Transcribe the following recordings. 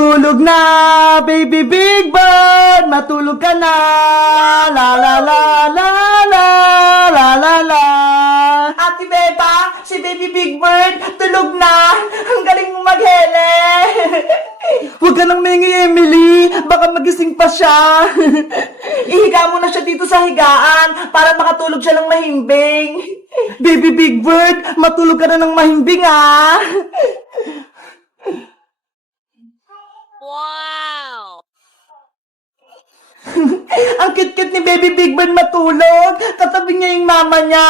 Tulog na, baby big bird, matulog ka na. La la la la la la la la. Ate Beba, si baby big bird, tulog na. Ang galing mo maghele. Huwag ka nang mingi, Emily. Baka magising pa siya. Ihiga mo na siya dito sa higaan para makatulog siya ng mahimbing. Baby big bird, matulog ka na ng mahimbing, ah. Wow! Ang cute-cute ni Baby Big Bird matulog. Katabi niya yung mama niya.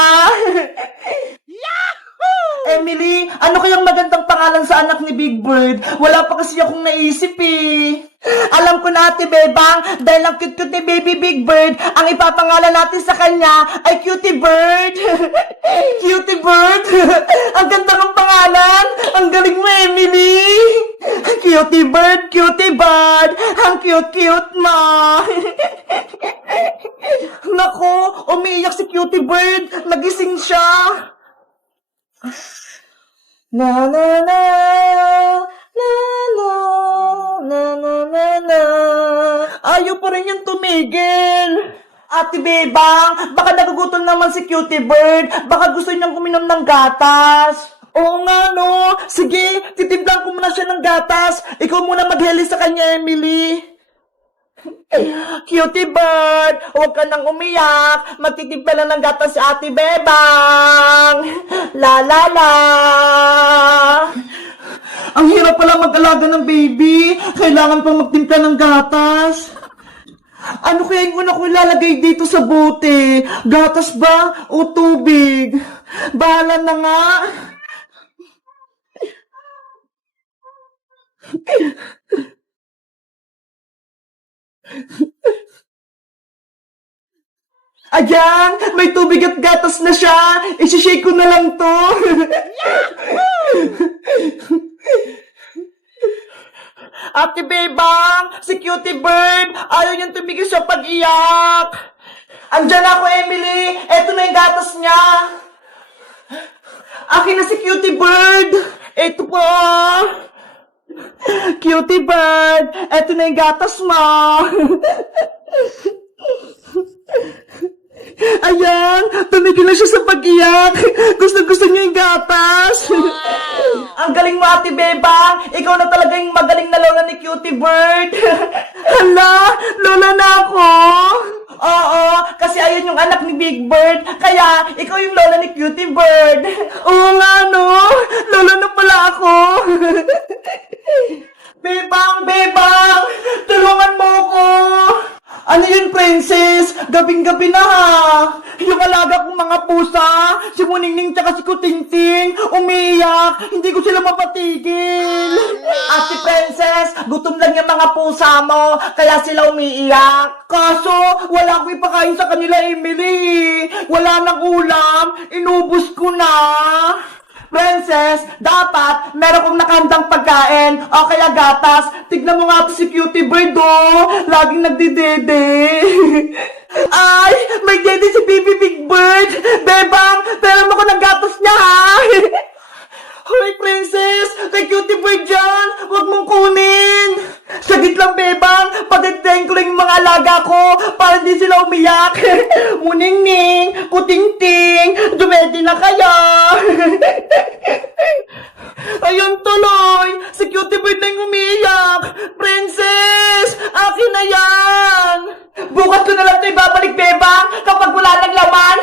Yahoo! Emily, ano kayang magandang pangalan sa anak ni Big Bird? Wala pa kasi akong naisip eh. Alam ko na, Ate Bebang, dahil ang cute-cute ni Baby Big Bird, ang ipapangalan natin sa kanya ay Cutie Bird. Cutie Bird? Ang ganda ng pangalan. Ang galing mo, Emily. Cutie Bird, Cutie Bird. Ang cute-cute mo. Nako, umiiyak si Cutie Bird. Nagising siya. Na na na na na na na na na. Ayaw pa rin yung tumigil. Ate Bebang, baka nagugutom naman si Cutie Bird. Baka gusto niyang uminom ng gatas. Oo nga, no. Sige, titimplan ko muna siya ng gatas. Ikaw muna magheli sa kanya, Emily. Cutie Bird, huwag ka nang umiyak. Magtitimpla lang ng gatas si Ate Bebang. La la la. Ang hirap pala mag-alaga ng baby. Kailangan pang magtimpla ng gatas. Ano kaya yung una ko ilalagay dito sa bote? Gatas ba o tubig? Bahala na nga. Ayan! May tubig at gatas na siya! Isishake ko na lang to! Ate Bebang! Si Cutie Bird! Ayaw niyang tumigil sa pag-iyak! Andyan ako, Emily! Eto na yung gatas niya! Akin na si Cutie Bird! Eto po! Cutie Bird! Eto na yung gatas mo! Ayan! Tumigil na siya sa pag-iyak! Gusto niya yung gatas! Wow! Ang galing mo, Ate Bebang! Ikaw na talaga yung magaling na lola ni Cutie Bird! Hala! Lola na ako! Oo, kasi ayun yung anak ni Big Bird, kaya ikaw yung lola ni Cutie Bird! Oo nga, no? Lola na pala ako! Bebang! Bebang! Tulungan mo ko! Ano yun, Princess? Gabing-gabi na ha! Yung alaga kong mga pusa, si Muningning tsaka si Kutingting, umiiyak, hindi ko sila mapatigil. At si Princess, gutom lang yung mga pusa mo, kaya sila umiiyak. Kaso, wala akong ipakain sa kanila, Emily. Wala nang ulam, inubos ko na. Princess, dapat meron kong nakandang pagkain o kaya gatas. Tignan mo nga to si Cutie Bird, oh. Laging nagdidede. Ay, may dede si Baby Big Bird. Bebang, pera mo ko ng gatas niya, ha? Hoy, Princess, kay Cutie Bird dyan. Huwag mong kunin. Sagit lang, Bebang. Patiteng ko lang yung mga alaga ko para hindi sila umiyak. Muningning, Kutingting, dumedi na kayo. Ayun tuloy, si Cutie Bird na yung umiiyak. Princess, akin na yan. Bukas ko na lang ito ibabalik, Bebang, kapag wala ng laman.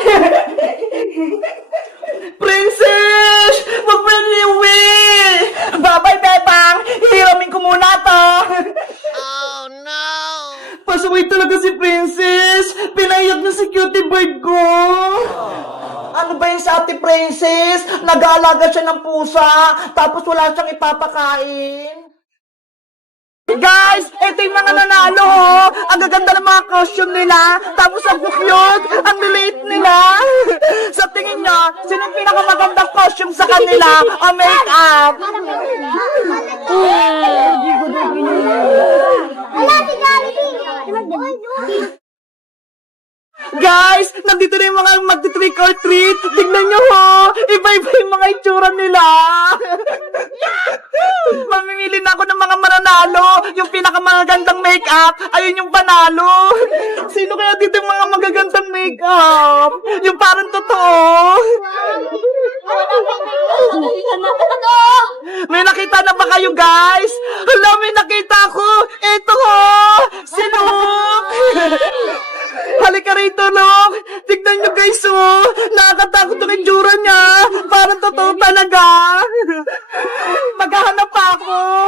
Princess, wag mo na iuwi. Bye-bye, Bebang. Hihiramin ko muna to. Oh no! Pasaway talaga si Princess. Pinaiyak na si Cutie Bird ko. Ano ba yun sa Ate Princess? Nag-aalaga siya ng pusa, tapos wala siyang ipapakain. Guys, ito yung mga nanalo, oh. Ang gaganda ng mga costume nila, tapos ang cute, ang liliit nila. Sa tingin nyo, sino yung pinakamagandang costume sa kanila o make-up? Guys, nandito na yung mga magti-trick or treat. Tignan nyo ho. Iba-iba yung mga itsura nila. Mamimili na ako ng mga mananalo. Yung pinakamagandang make-up, ayun yung panalo. Sino kaya dito yung mga magagandang make-up? Yung parang totoo. May nakita na ba kayo, guys? Hala, may nakita ako. Ito ho. Si Luke. Halika rito, Luke. Tignan nyo, guys, oh. Nakakatakot ang itsura niya. Parang totoo talaga. Maghahanap pa ako.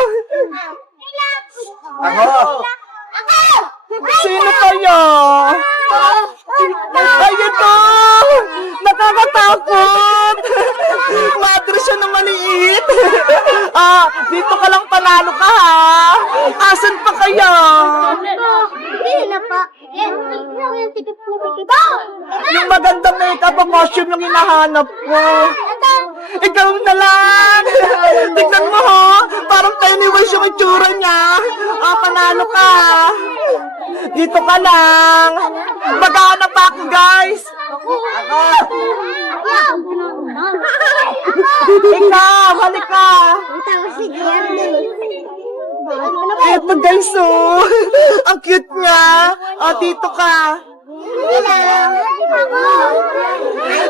Sino kaya? Ay, ito! Nakakatakot! Madre siya na maliit! Dito ka lang panalo ka, ha? Asan pa kaya? Yung magandang makeup o costume yung hinahanap ko. Ikaw na lang! Tignan mo, ho! Parang Pennywise yung itsura niya. Panalo ka! Dito ka lang! Maghahanap pa ako, guys! Ikaw! Halika! Eto, guys, oh! Ang cute niya! Dito ka!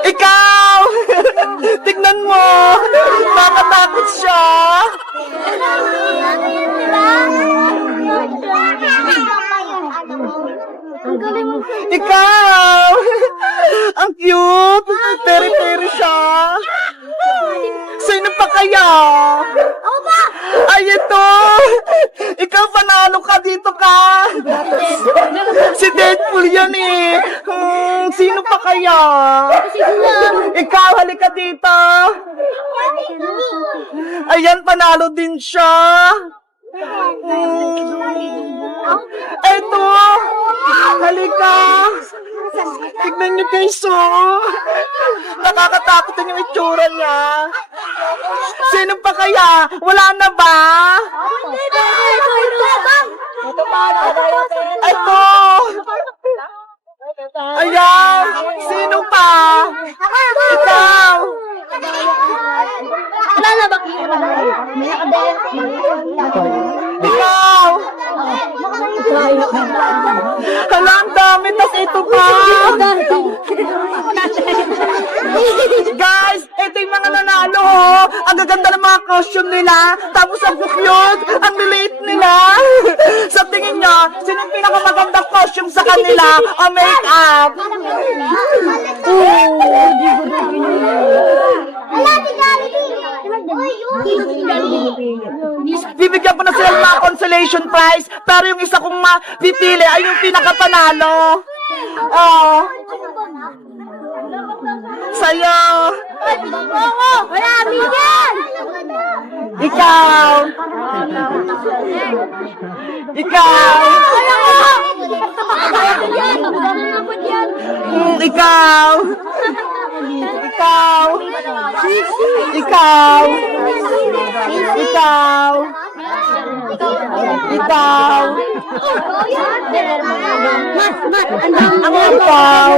Ikaw! Tignan mo! Nakatakot siya! Ikaw! Ang cute! Peri-peri siya! Sino pa kaya? Ay, ito! Ikaw, panalo ka! Dito ka! Si Deadpool yan eh! Sino pa kaya? Ikaw, halika dito! Ayan, panalo din siya! Eto! Halika! Tignan niyo, guys, oh! Nakakatakot din yung itsura niya! Sino pa kaya? Wala na ba? Eto! Ayan! Sino pa? Ikaw! Ikaw! Hala, ang dami, tas ito pa! Guys, ito yung mga nanalo, oh! Ang gaganda ng mga costume nila, tapos ang cute, ang liliit nila! Sa tingin nyo, sino yung pinakamagandang costume sa kanila o make-up? Bibigyan ko na sila ng mga consolation prize, pero yung isa kong mapipili ay yung pinakapanalo. Sa'yo. Wala, bigyan! Ikaw. Ikaw. Ikaw. Ikaw. Ikaw. Ikaw. Ikaw. Ang ikaw.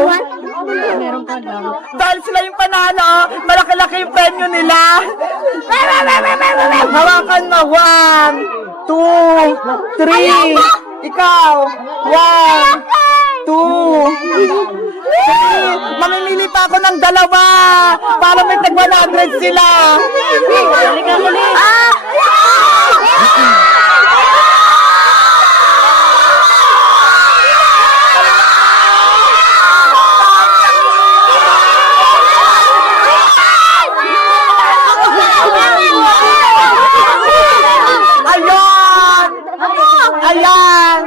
Dahil sila yung panalo, malaki-laki yung penyo nila. Hawakan mo. 1, 2, 3. Ikaw. 1, 2, 3. Mamimili pa ako ng dalawa para may tag 100 sila. Ayan! Ayan!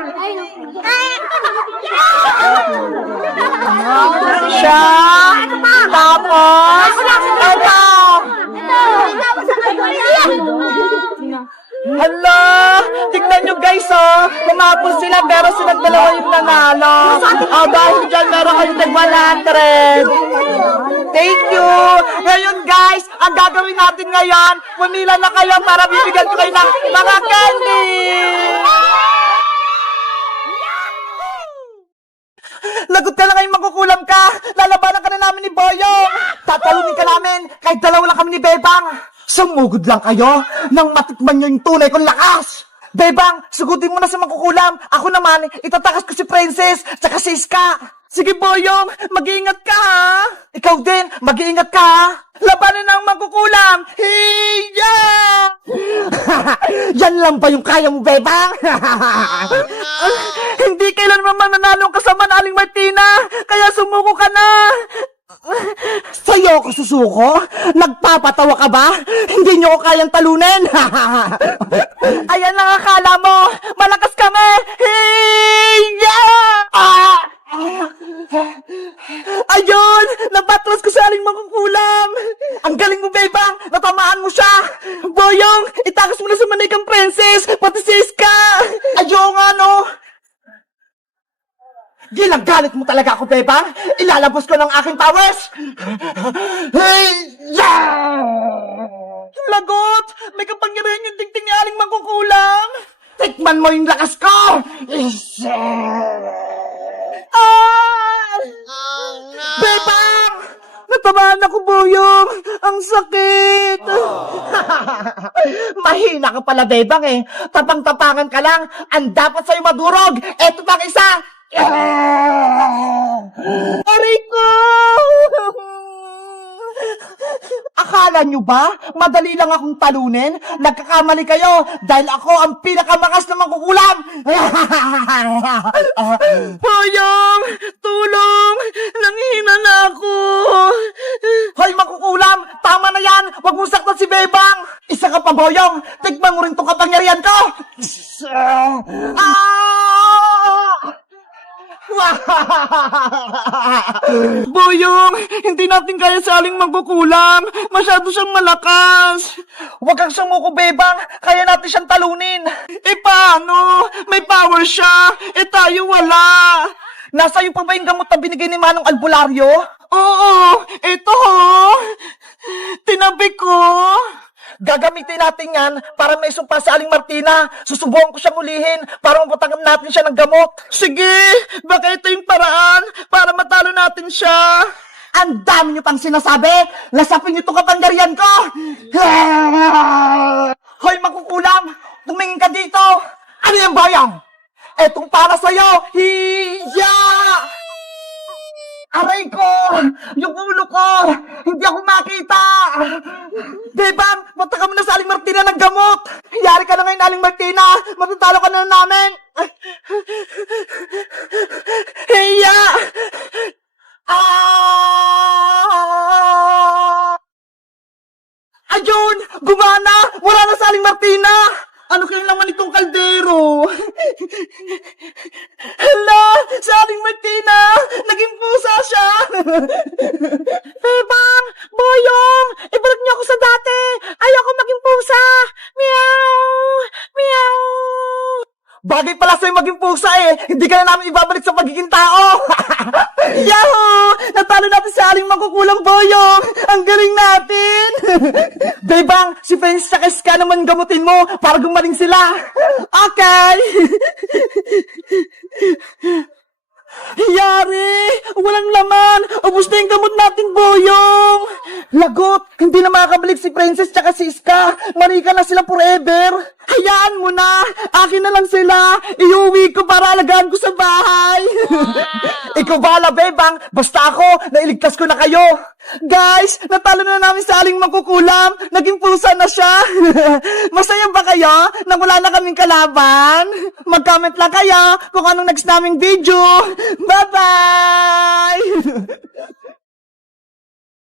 Siya! Tapos! Ito! Hala! Tignan nyo, guys, oh! Kumapos sila pero silang dalawa yung nanalo. Dahil dyan meron kayo tag 100. Thank you! Ngayon, guys, ang gagawin natin ngayon, pumila na kayo para bibigyan ko kayo ng mga candy! Lagot ka na kayong makukuha Boyong! Tatalunin ka namin kahit dalawa lang kami ni Bebang! Sumugod lang kayo nang matikman nyo yung tunay kong lakas! Bebang, sugutin mo na si Mangkukulam. Ako naman, itatakas ko si Princess, tsaka si Iska. Sige, Boyong, mag-iingat ka, ha? Ikaw din, mag-iingat ka, ha? Labanan ng Mangkukulam! Hiya! Yan lang ba yung kaya mo, Bebang? Hindi kailanman mananalo ang kasama na Aling Martina, kaya sumuko ka na! Sa'yo ako susuko? Nagpapatawa ka ba? Hindi nyo ko kayang talunin! Ayan lang akala mo! Malakas kami! Hiya! Ayun! Nabatras ko sa Aling Mangkukulam! Ang galing mo, Bebang! Natamaan mo siya! Boyong! Itakas mo na sa manikang Princess! Pati si Iska! Ayun nga, no? Ginagalit mo talaga ako, Bebang! Ilalabas ko ng aking powers! Hey! Lagot! May kapangyarihan yung tingting ni Aling Mangkukulam! Tikman mo yung lakas ko! Ah! Oh no! Bebang! Natamaan ako, Boyong! Ang sakit! Mahina ka pala, Bebang, eh. Tapang-tapangan ka lang. Ang dapat sa'yo madurog. Eto pang isa! Aray ko! Akala nyo ba? Madali lang akong talunin? Nagkakamali kayo dahil ako ang pinakamakas na Mangkukulam! Boyong! Tulong! Nanghihina na ako! Hoy, Mangkukulam! Tama na yan! Huwag mong saktan si Bebang! Isa ka pa, Boyong! Tikman mo rin tong kapangyarihan ko! Boyong, hindi natin kaya sa Aling Mangkukulam. Masyado siyang malakas. Huwag kang sumuko, Bebang. Kaya natin siyang talunin. Eh paano? May power siya. Eh tayo wala. Nasa iyo pa ba yung gamot na binigay ni Manong Albularyo? Oo, ito ho. Tinabi ko. Gagamitin natin yan para may sumpa sa Aling Martina. Susubukan ko siyang ulihin para mapatanggap natin siya ng gamot. Sige, baka ito yung paraan para matalo natin siya. Ang dami niyo pang sinasabi. Lasapin niyo itong kapangyarihan ko. Hoy, Mangkukulam, tumingin ka dito. Ano yung Boyong? Etong para sa'yo. Hiya! Aray ko! Yung ulo ko! Hindi ako makita! Bebang, punta ka muna sa Aling Martina ng gamot! Yari ka na ngayon, Aling Martina! Matatalo ka na namin! Hiya! Ayun! Gumana! Wala na sa Aling Martina! Ano kaya naman itong kaldero? Hala! Sa Aling Martina! Naging pusa siya! Bebang! Boyong! Ibalik niyo ako sa dati! Ayoko maging pusa! Meow! Meow! Bagay pala sa'yo maging pusa eh! Hindi ka na namin ibabalik sa pagiging tao! Yahoo! Natalo natin sa Aling Mangkukulam, Boyong! Ang galing natin! Bebang, si Friends sa Iska naman gamutin mo para gumaling sila! Okay! Yari! Walang laman! Ubus na yung gamot natin, Boyong! Lagot! Hindi na makakabalik si Princess tsaka si Iska! Marika na sila forever! Hayaan mo na! Akin na lang sila! Iuwi ko para alagaan ko sa bahay! Ikaw bahala, Bebang! Basta ako, nailigtas ko na kayo! Guys, natalo na namin sa Aling Mangkukulam! Naging pusa na siya! Masaya ba kayo na wala na kaming kalaban? Mag-comment lang kayo kung anong next naming video! Bye-bye!